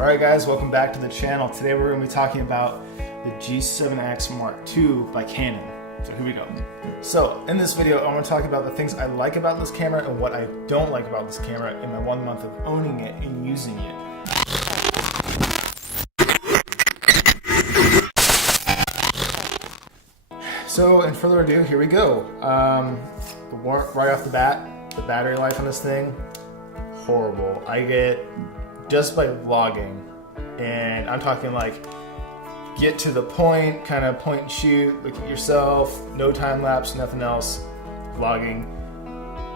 Alright guys, welcome back to the channel. Today we're going to be talking about the G7x Mark II by Canon. So here we go. So in this video I want to talk about the things I like about this camera and what I don't like about this camera in my 1 month of owning it and using it. So in further ado, here we go. Right off the bat, the battery life on this thing, horrible. I get, just by vlogging, and I'm talking like get to the point, kind of point and shoot, look at yourself, no time lapse, nothing else, vlogging,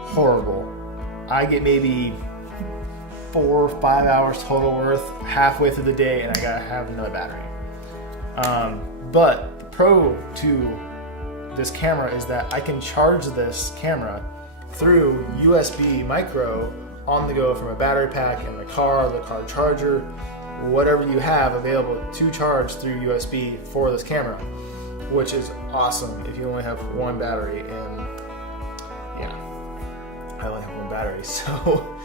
horrible. I get maybe 4 or 5 hours total worth halfway through the day and I gotta have another battery. But the pro to this camera is that I can charge this camera through USB micro on the go from a battery pack in the car charger, whatever you have available to charge through USB for this camera, which is awesome if you only have one battery. And yeah, I only have one battery, so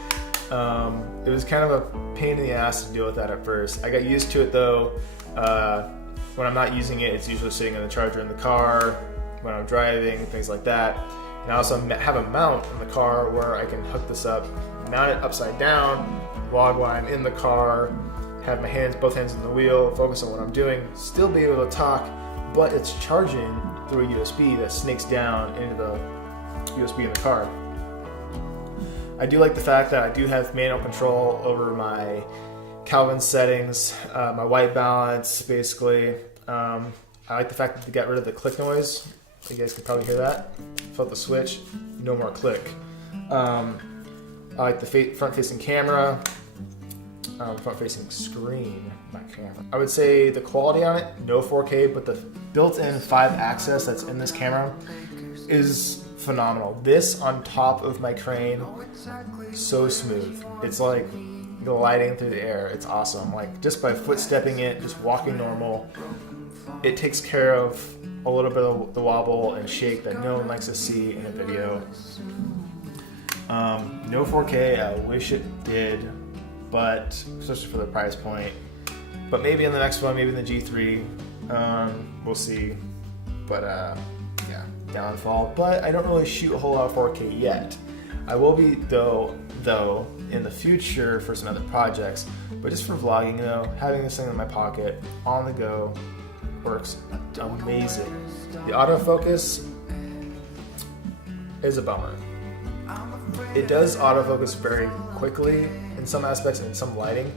it was kind of a pain in the ass to deal with that at first. I got used to it though. When I'm not using it, it's usually sitting in the charger in the car, when I'm driving, things like that. And I also have a mount in the car where I can hook this up, mount it upside down, vlog while I'm in the car, have my hands, both hands on the wheel, focus on what I'm doing, still be able to talk, but it's charging through a USB that snakes down into the USB in the car. I do like the fact that I do have manual control over my Kelvin settings, my white balance, basically. I like the fact that they got rid of the click noise. You guys can probably hear that. Flip the switch, no more click. I like the front-facing camera, front-facing screen, not camera. I would say the quality on it, no 4K, but the built-in 5-axis that's in this camera is phenomenal. This on top of my crane, so smooth. It's like gliding through the air. It's awesome. Like just by foot-stepping it, just walking normal, it takes care of a little bit of the wobble and shake that no one likes to see in a video. No 4K, I wish it did, but especially for the price point. But maybe in the next one, maybe in the G3, we'll see. But yeah, downfall. But I don't really shoot a whole lot of 4K yet. I will be though in the future for some other projects. But just for vlogging though, having this thing in my pocket, on the go, works amazing. The autofocus is a bummer. It does autofocus very quickly in some aspects and in some lighting,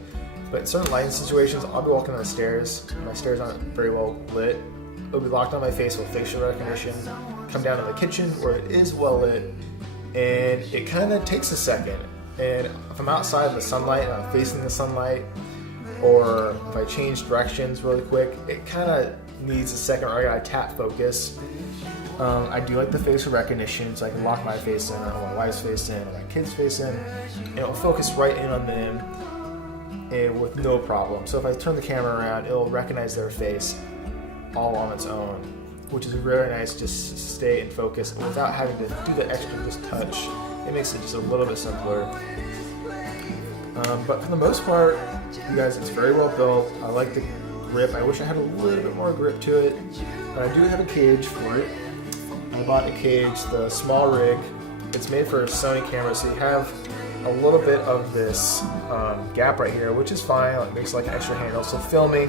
but in certain lighting situations, I'll be walking on the stairs, my stairs aren't very well lit, it'll be locked on my face with facial recognition, come down to the kitchen where it is well lit, and it kind of takes a second. And if I'm outside in the sunlight and I'm facing the sunlight, or if I change directions really quick, it kind of needs a second, or I gotta tap focus. I do like the facial recognition, so I can lock my face in, or my wife's face in, or my kid's face in, and it'll focus right in on them and with no problem. So if I turn the camera around, it'll recognize their face all on its own, which is really nice, just to stay in focus without having to do the extra just touch. It makes it just a little bit simpler. But for the most part, you guys, it's very well built. I like the grip. I wish I had a little bit more grip to it, but I do have a cage for it. I bought a cage, the small rig. It's made for a Sony camera, so you have a little bit of this gap right here, which is fine. It makes like an extra handle. So filming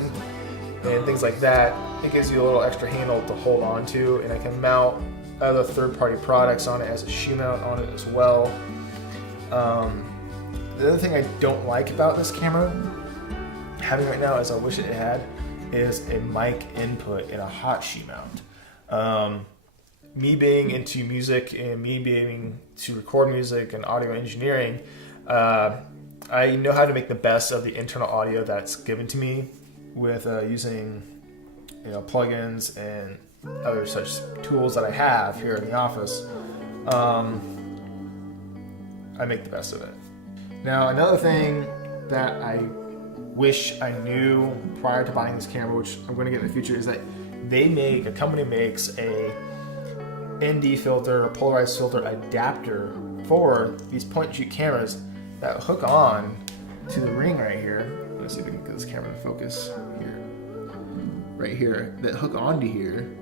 and things like that, it gives you a little extra handle to hold on to, and I can mount other third-party products on it as a shoe mount on it as well. The other thing I don't like about this camera, having right now, as I wish it had, is a mic input in a hot shoe mount. Me being into music and me being to record music and audio engineering, I know how to make the best of the internal audio that's given to me with using plugins and other such tools that I have here in the office. I make the best of it. Now another thing that I wish I knew prior to buying this camera, which I'm going to get in the future, is that a company makes a ND filter or polarized filter adapter for these point and shoot cameras that hook on to the ring right here, let me see if I can get this camera to focus here. Right here, that hook onto here,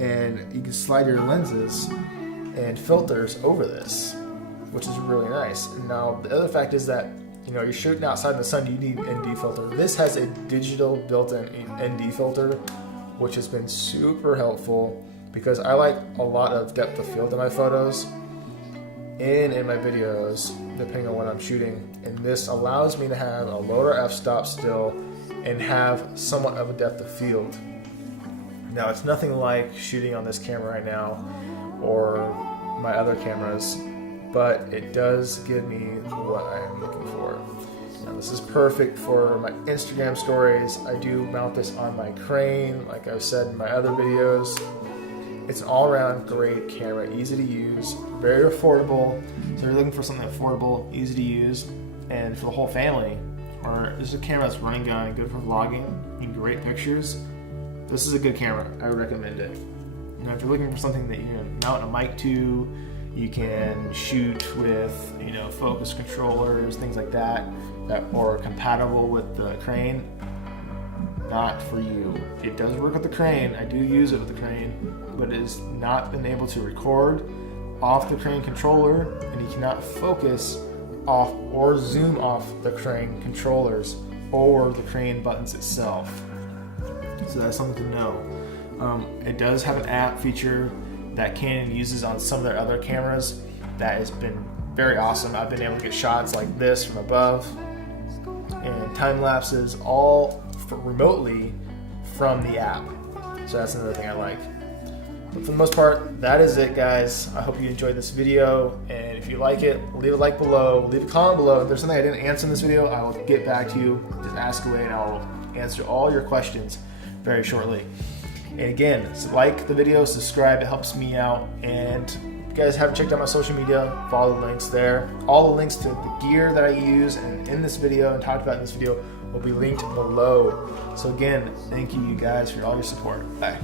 and you can slide your lenses and filters over this, which is really nice. And now the other fact is that, you know, you're shooting outside in the sun, you need ND filter. This has a digital built-in ND filter, which has been super helpful because I like a lot of depth of field in my photos and in my videos, depending on what I'm shooting. And this allows me to have a lower f-stop still and have somewhat of a depth of field. Now, it's nothing like shooting on this camera right now or my other cameras, but it does give me what I'm looking for. Now, this is perfect for my Instagram stories. I do mount this on my crane, like I've said in my other videos. It's an all-around great camera, easy to use, very affordable. So if you're looking for something affordable, easy to use, and for the whole family, or this is a camera that's running gun, good for vlogging, and great pictures, this is a good camera. I would recommend it. You know, if you're looking for something that you can mount a mic to, you can shoot with, you know, focus controllers, things like that, that are compatible with the crane, not for you. It does work with the crane. I do use it with the crane, but it has not been able to record off the crane controller, and you cannot focus off or zoom off the crane controllers or the crane buttons itself. So that's something to know. It does have an app feature that Canon uses on some of their other cameras that has been very awesome. I've been able to get shots like this from above and time lapses all remotely from the app. So that's another thing I like. But for the most part, that is it, guys. I hope you enjoyed this video, and if you like it, leave a like below, leave a comment below. If there's something I didn't answer in this video, I will get back to you. Just ask away and I'll answer all your questions very shortly. And again, like the video, subscribe, it helps me out. And if you guys haven't checked out my social media, follow the links there. All the links to the gear that I use and in this video and talked about in this video will be linked below. So again, thank you guys for all your support. Bye.